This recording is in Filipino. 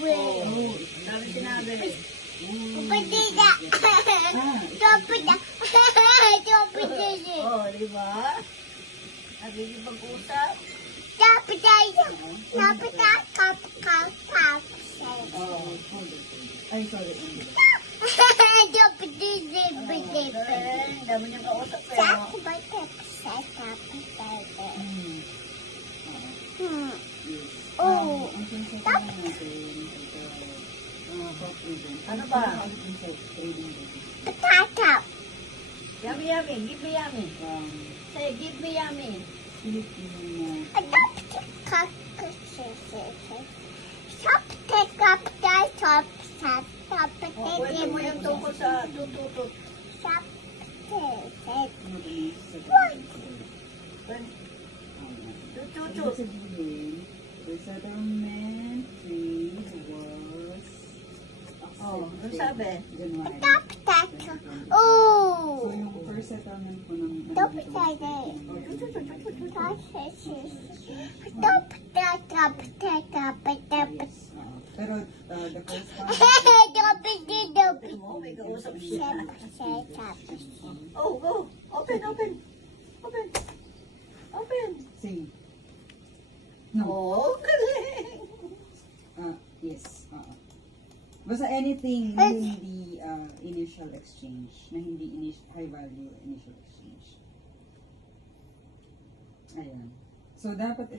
Oh, sabi sinabi. Patida. Topida. Topida. Oh, di ba? Nagkikipag-usap. Topida. Topida. Oh. Ay, sorry. Topida. Galing. Dami niya kausap eh. Oh. Ang sensation natin, ito, top even. Ano ba? Trading day. Potato. Yummy, yummy. Give me yummy. From Say, give me yummy. Philippine Oh, kwento mo yung tungkol sa tututut. Tututut. sabihin, the settlement fee was Oh, ano sabi? January. Oh. So, yung first settlement po ng Stop it, Daddy. pero the first time, Oh, may kausap siya. Oh, go. Open, open. Open. Open. sing. No. Oh, galing. Yes. Basta anything na hindi initial exchange, na hindi high value initial exchange. Ayan. So, dapat